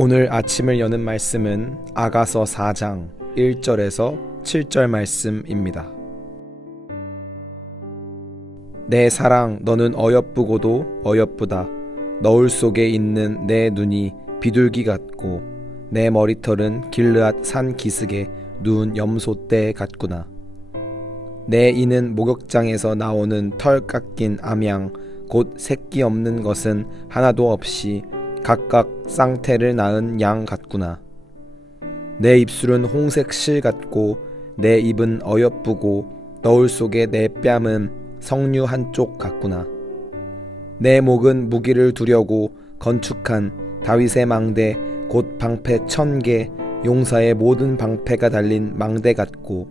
오늘 아침을 여는 말씀은 아가서 4장 1절에서 7절 말씀입니다. 내 사랑 너는 어여쁘고도 어여쁘다. 너울 속에 있는 내 눈이 비둘기 같고 내 머리털은 길르앗 산 기슭에 누운 염소떼 같구나. 내 이는 목욕장에서 나오는 털 깎인 암양 곧 새끼 없는 것은 하나도 없이 각각 쌍태를 낳은 양 같구나. 내 입술은 홍색 실 같고 내 입은 어여쁘고 너울 속에 내 뺨은 석류 한쪽 같구나. 내 목은 무기를 두려고 건축한 다윗의 망대 곧 방패 1000개 용사의 모든 방패가 달린 망대 같고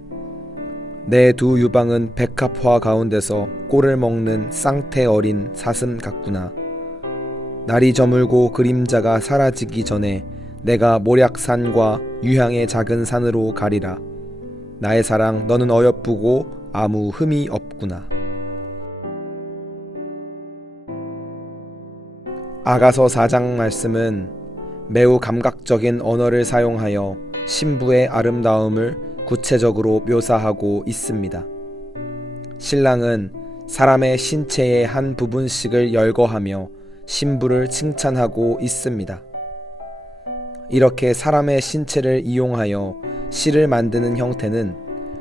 내 두 유방은 백합화 가운데서 꼴을 먹는 쌍태 어린 사슴 같구나. 날이 저물고 그림자가 사라지기 전에 내가 모략산과 유향의 작은 산으로 가리라. 나의 사랑 너는 어여쁘고 아무 흠이 없구나. 아가서 4장 말씀은 매우 감각적인 언어를 사용하여 신부의 아름다움을 구체적으로 묘사하고 있습니다. 신랑은 사람의 신체의 한 부분씩을 열거하며 신부를 칭찬하고 있습니다. 이렇게 사람의 신체를 이용하여 실을 만드는 형태는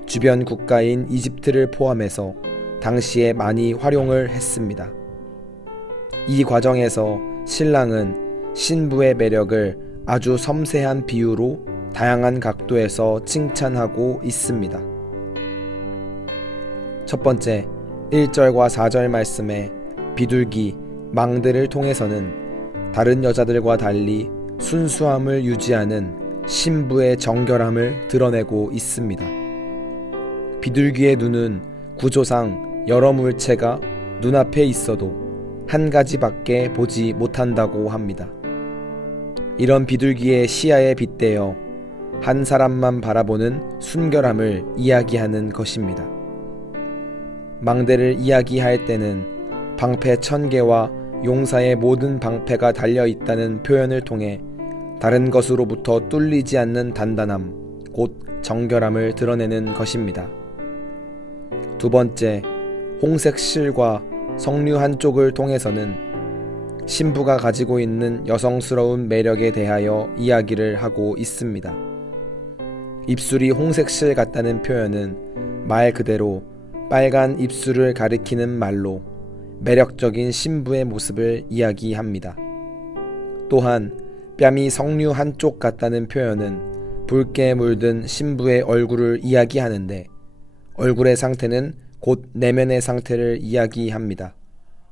주변 국가인 이집트를 포함해서 당시에 많이 활용을 했습니다. 이 과정에서 신랑은 신부의 매력을 아주 섬세한 비유로 다양한 각도에서 칭찬하고 있습니다. 첫 번째, 1절과 4절 말씀에 비둘기, 망대를 통해서는 다른 여자들과 달리 순수함을 유지하는 신부의 정결함을 드러내고 있습니다. 비둘기의 눈은 구조상 여러 물체가 눈앞에 있어도 한 가지밖에 보지 못한다고 합니다. 이런 비둘기의 시야에 빗대어 한 사람만 바라보는 순결함을 이야기하는 것입니다. 망대를 이야기할 때는 방패 1000개와 용사의 모든 방패가 달려있다는 표현을 통해 다른 것으로부터 뚫리지 않는 단단함, 곧 정결함을 드러내는 것입니다. 두 번째, 홍색 실과 석류 한쪽을 통해서는 신부가 가지고 있는 여성스러운 매력에 대하여 이야기를 하고 있습니다. 입술이 홍색 실 같다는 표현은 말 그대로 빨간 입술을 가리키는 말로 매력적인 신부의 모습을 이야기합니다. 또한 뺨이 석류 한쪽 같다는 표현은 붉게 물든 신부의 얼굴을 이야기하는데 얼굴의 상태는 곧 내면의 상태를 이야기합니다.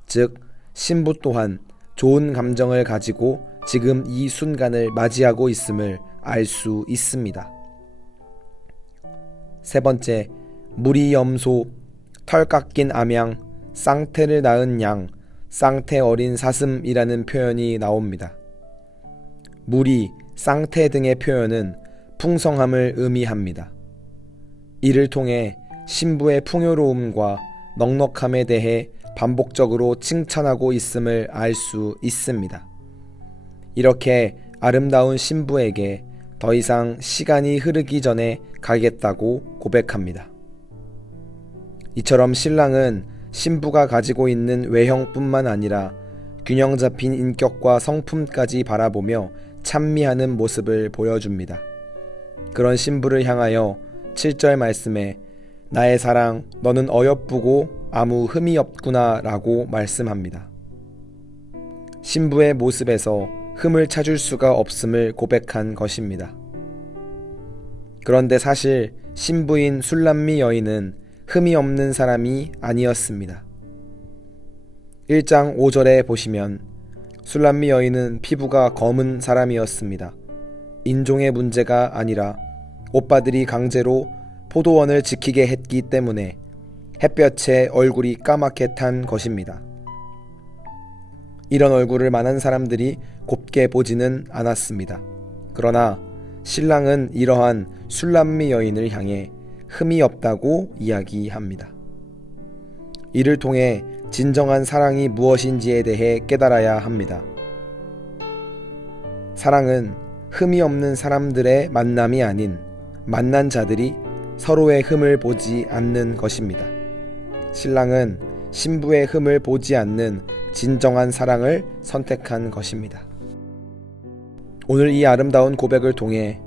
즉 신부 또한 좋은 감정을 가지고 지금 이 순간을 맞이하고 있음을 알 수 있습니다. 세 번째, 무리 염소, 털 깎인 암양, 쌍태를 낳은 양, 쌍태 어린 사슴이라는 표현이 나옵니다. 무리, 쌍태 등의 표현은 풍성함을 의미합니다. 이를 통해 신부의 풍요로움과 넉넉함에 대해 반복적으로 칭찬하고 있음을 알 수 있습니다. 이렇게 아름다운 신부에게 더 이상 시간이 흐르기 전에 가겠다고 고백합니다. 이처럼 신랑은 신부가 가지고 있는 외형뿐만 아니라 균형 잡힌 인격과 성품까지 바라보며 찬미하는 모습을 보여줍니다. 그런 신부를 향하여 7절 말씀에 나의 사랑 너는 어여쁘고 아무 흠이 없구나 라고 말씀합니다. 신부의 모습에서 흠을 찾을 수가 없음을 고백한 것입니다. 그런데 사실 신부인 술람미 여인은 흠이 없는 사람이 아니었습니다. 1장 5절에 보시면 술람미 여인은 피부가 검은 사람이었습니다. 인종의 문제가 아니라 오빠들이 강제로 포도원을 지키게 했기 때문에 햇볕에 얼굴이 까맣게 탄 것입니다. 이런 얼굴을 많은 사람들이 곱게 보지는 않았습니다. 그러나 신랑은 이러한 술람미 여인을 향해 흠이 없다고 이야기합니다. 이를 통해 진정한 사랑이 무엇인지에 대해 깨달아야 합니다. 사랑은 흠이 없는 사람들의 만남이 아닌 만난 자들이 서로의 흠을 보지 않는 것입니다. 신랑은 신부의 흠을 보지 않는 진정한 사랑을 선택한 것입니다. 오늘 이 아름다운 고백을 통해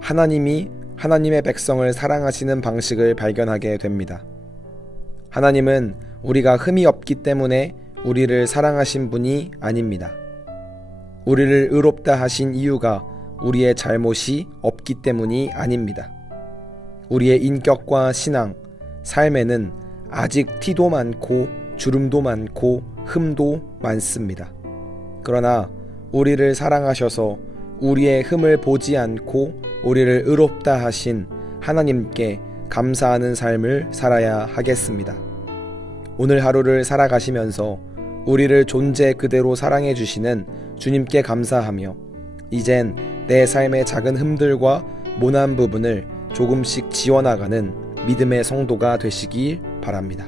하나님이 하나님의 백성을 사랑하시는 방식을 발견하게 됩니다. 하나님은 우리가 흠이 없기 때문에 우리를 사랑하신 분이 아닙니다. 우리를 의롭다 하신 이유가 우리의 잘못이 없기 때문이 아닙니다. 우리의 인격과 신앙, 삶에는 아직 티도 많고 주름도 많고 흠도 많습니다. 그러나 우리를 사랑하셔서 우리의 흠을 보지 않고 우리를 의롭다 하신 하나님께 감사하는 삶을 살아야 하겠습니다. 오늘 하루를 살아가시면서 우리를 존재 그대로 사랑해 주시는 주님께 감사하며 이젠 내 삶의 작은 흠들과 모난 부분을 조금씩 지워나가는 믿음의 성도가 되시길 바랍니다.